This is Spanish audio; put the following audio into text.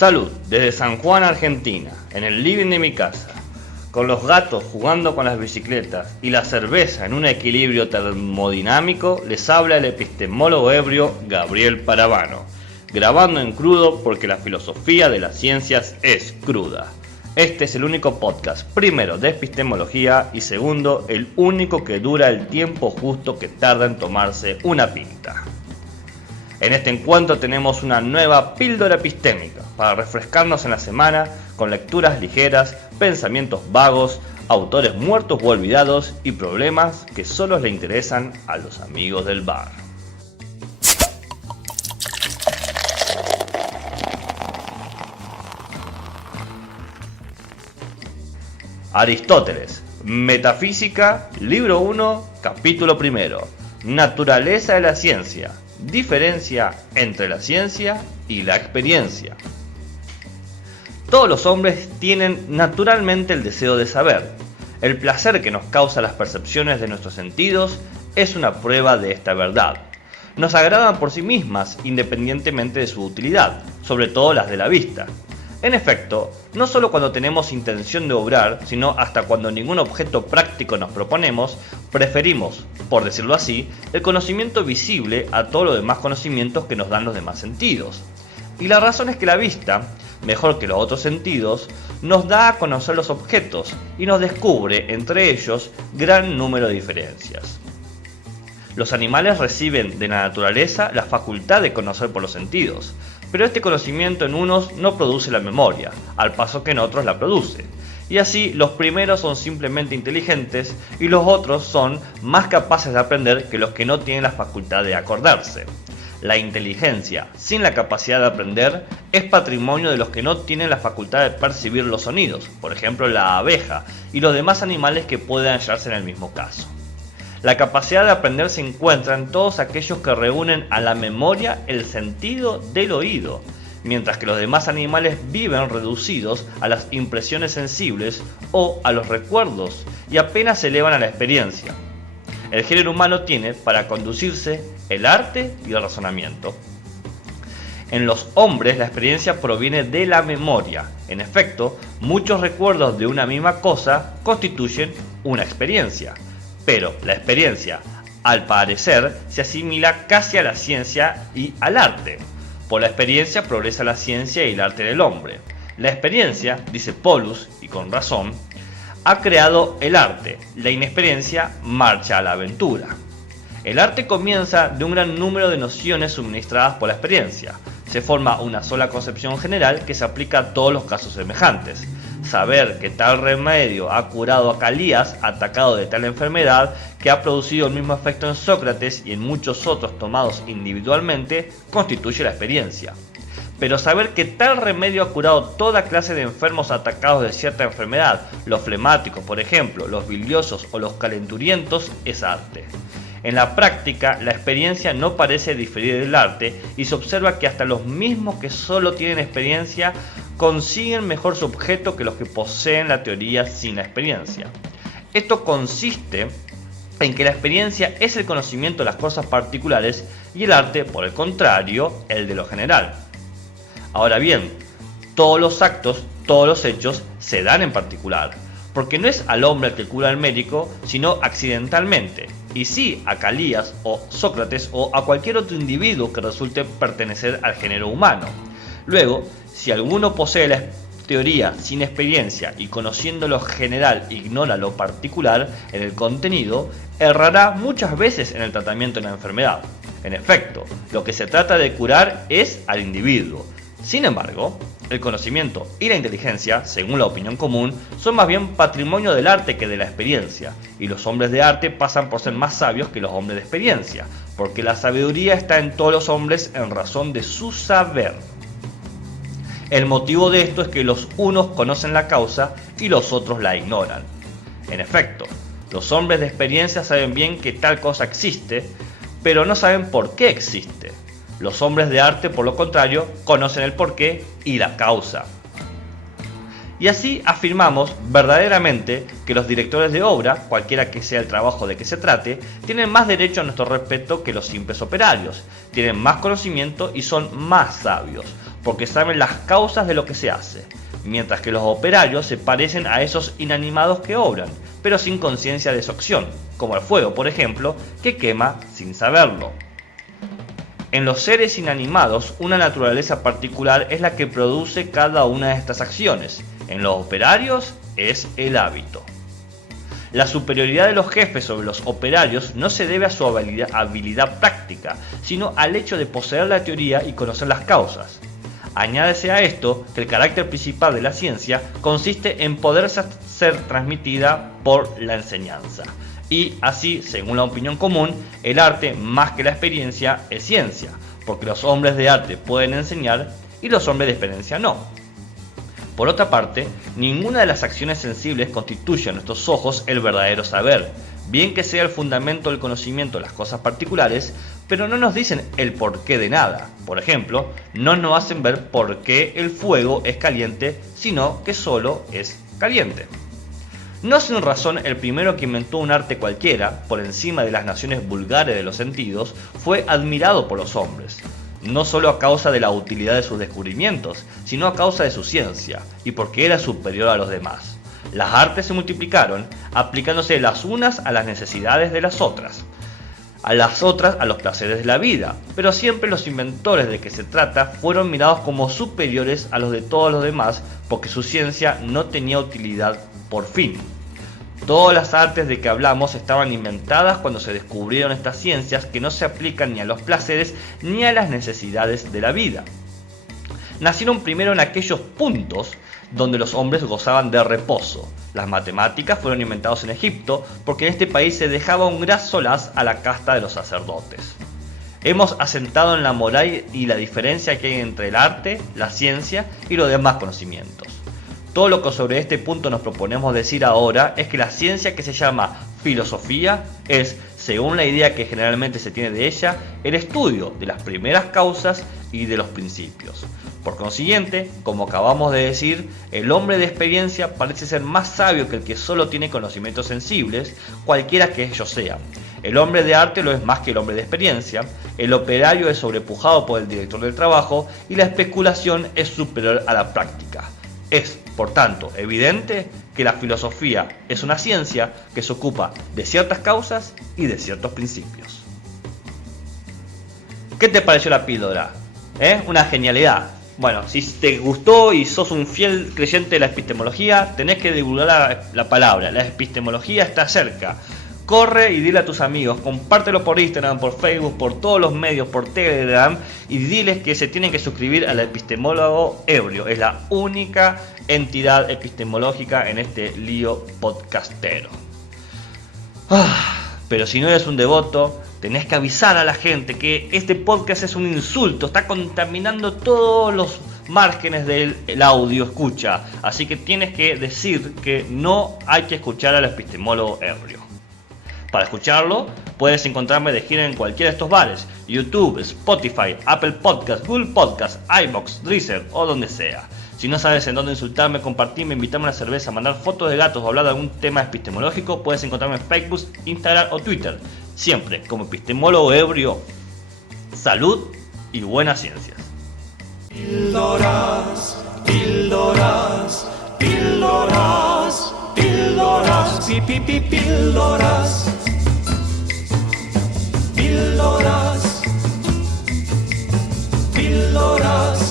Salud, desde San Juan, Argentina, en el living de mi casa, con los gatos jugando con las bicicletas y la cerveza en un equilibrio termodinámico, les habla el epistemólogo ebrio Gabriel Parabano, grabando en crudo porque la filosofía de las ciencias es cruda. Este es el único podcast, primero de epistemología y segundo, el único que dura el tiempo justo que tarda en tomarse una pinta. En este encuentro tenemos una nueva píldora epistémica para refrescarnos en la semana con lecturas ligeras, pensamientos vagos, autores muertos u olvidados y problemas que solo le interesan a los amigos del bar. Aristóteles, Metafísica, libro 1, capítulo 1, Naturaleza de la ciencia. Diferencia entre la ciencia y la experiencia. Todos los hombres tienen naturalmente el deseo de saber. El placer que nos causa las percepciones de nuestros sentidos es una prueba de esta verdad. Nos agradan por sí mismas independientemente de su utilidad, sobre todo las de la vista. En efecto, no solo cuando tenemos intención de obrar, sino hasta cuando ningún objeto práctico nos proponemos, preferimos, por decirlo así, el conocimiento visible a todos los demás conocimientos que nos dan los demás sentidos. Y la razón es que la vista, mejor que los otros sentidos, nos da a conocer los objetos y nos descubre entre ellos gran número de diferencias. Los animales reciben de la naturaleza la facultad de conocer por los sentidos, pero este conocimiento en unos no produce la memoria, al paso que en otros la produce. Y así los primeros son simplemente inteligentes y los otros son más capaces de aprender que los que no tienen la facultad de acordarse. La inteligencia sin la capacidad de aprender es patrimonio de los que no tienen la facultad de percibir los sonidos, por ejemplo la abeja y los demás animales que puedan hallarse en el mismo caso. La capacidad de aprender se encuentra en todos aquellos que reúnen a la memoria el sentido del oído, mientras que los demás animales viven reducidos a las impresiones sensibles o a los recuerdos y apenas se elevan a la experiencia. El género humano tiene para conducirse el arte y el razonamiento. En los hombres la experiencia proviene de la memoria. En efecto, muchos recuerdos de una misma cosa constituyen una experiencia. Pero la experiencia, al parecer, se asimila casi a la ciencia y al arte. Por la experiencia progresa la ciencia y el arte del hombre. La experiencia, dice Polus, y con razón, ha creado el arte. La inexperiencia marcha a la aventura. El arte comienza de un gran número de nociones suministradas por la experiencia. Se forma una sola concepción general que se aplica a todos los casos semejantes. Saber que tal remedio ha curado a Calías, atacado de tal enfermedad, que ha producido el mismo efecto en Sócrates y en muchos otros tomados individualmente, constituye la experiencia. Pero saber que tal remedio ha curado toda clase de enfermos atacados de cierta enfermedad, los flemáticos por ejemplo, los biliosos o los calenturientos, es arte. En la práctica, la experiencia no parece diferir del arte y se observa que hasta los mismos que solo tienen experiencia consiguen mejor su objeto que los que poseen la teoría sin la experiencia. Esto consiste en que la experiencia es el conocimiento de las cosas particulares y el arte, por el contrario, el de lo general. Ahora bien, todos los actos, todos los hechos se dan en particular, porque no es al hombre el que cura el médico, sino accidentalmente, y sí a Calías o Sócrates o a cualquier otro individuo que resulte pertenecer al género humano. Luego, si alguno posee la teoría sin experiencia y conociendo lo general ignora lo particular en el contenido, errará muchas veces en el tratamiento de la enfermedad. En efecto, lo que se trata de curar es al individuo. Sin embargo, el conocimiento y la inteligencia, según la opinión común, son más bien patrimonio del arte que de la experiencia, y los hombres de arte pasan por ser más sabios que los hombres de experiencia, porque la sabiduría está en todos los hombres en razón de su saber. El motivo de esto es que los unos conocen la causa y los otros la ignoran. En efecto, los hombres de experiencia saben bien que tal cosa existe, pero no saben por qué existe. Los hombres de arte, por lo contrario, conocen el porqué y la causa. Y así afirmamos verdaderamente que los directores de obra, cualquiera que sea el trabajo de que se trate, tienen más derecho a nuestro respeto que los simples operarios, tienen más conocimiento y son más sabios, porque saben las causas de lo que se hace, mientras que los operarios se parecen a esos inanimados que obran, pero sin conciencia de su acción, como el fuego, por ejemplo, que quema sin saberlo. En los seres inanimados, una naturaleza particular es la que produce cada una de estas acciones. En los operarios es el hábito. La superioridad de los jefes sobre los operarios no se debe a su habilidad práctica, sino al hecho de poseer la teoría y conocer las causas. Añádese a esto que el carácter principal de la ciencia consiste en poder ser transmitida por la enseñanza. Y así, según la opinión común, el arte, más que la experiencia, es ciencia, porque los hombres de arte pueden enseñar y los hombres de experiencia no. Por otra parte, ninguna de las acciones sensibles constituye a nuestros ojos el verdadero saber, bien que sea el fundamento del conocimiento de las cosas particulares, pero no nos dicen el porqué de nada. Por ejemplo, no nos hacen ver por qué el fuego es caliente, sino que solo es caliente. No sin razón, el primero que inventó un arte cualquiera, por encima de las naciones vulgares de los sentidos, fue admirado por los hombres. No solo a causa de la utilidad de sus descubrimientos, sino a causa de su ciencia, y porque era superior a los demás. Las artes se multiplicaron, aplicándose las unas a las necesidades de las otras a los placeres de la vida, pero siempre los inventores de que se trata fueron mirados como superiores a los de todos los demás, porque su ciencia no tenía utilidad por fin. Todas las artes de que hablamos estaban inventadas cuando se descubrieron estas ciencias que no se aplican ni a los placeres ni a las necesidades de la vida. Nacieron primero en aquellos puntos donde los hombres gozaban de reposo. Las matemáticas fueron inventadas en Egipto porque en este país se dejaba un gran solaz a la casta de los sacerdotes. Hemos asentado en la moral y la diferencia que hay entre el arte, la ciencia y los demás conocimientos. Todo lo que sobre este punto nos proponemos decir ahora es que la ciencia que se llama filosofía es, según la idea que generalmente se tiene de ella, el estudio de las primeras causas y de los principios. Por consiguiente, como acabamos de decir, el hombre de experiencia parece ser más sabio que el que solo tiene conocimientos sensibles, cualquiera que ellos sean. El hombre de arte lo es más que el hombre de experiencia, el operario es sobrepujado por el director del trabajo y la especulación es superior a la práctica. Es, por tanto, evidente que la filosofía es una ciencia que se ocupa de ciertas causas y de ciertos principios. ¿Qué te pareció la píldora? Una genialidad. Bueno, si te gustó y sos un fiel creyente de la epistemología, tenés que divulgar la palabra. La epistemología está cerca. Corre y dile a tus amigos, compártelo por Instagram, por Facebook, por todos los medios, por Telegram, y diles que se tienen que suscribir al Epistemólogo Ebrio. Es la única entidad epistemológica en este lío podcastero. Pero si no eres un devoto, tenés que avisar a la gente que este podcast es un insulto, está contaminando todos los márgenes del audio escucha. Así que tienes que decir que no hay que escuchar al Epistemólogo Ebrio. Para escucharlo, puedes encontrarme de gira en cualquiera de estos bares: YouTube, Spotify, Apple Podcasts, Google Podcasts, iVoox, Deezer o donde sea. Si no sabes en dónde insultarme, compartirme, invitarme a una cerveza, mandar fotos de gatos o hablar de algún tema epistemológico, puedes encontrarme en Facebook, Instagram o Twitter. Siempre como Epistemólogo Ebrio. Salud y buenas ciencias. Píldoras, píldoras, píldoras, píldoras, píldoras, píldoras, píldoras.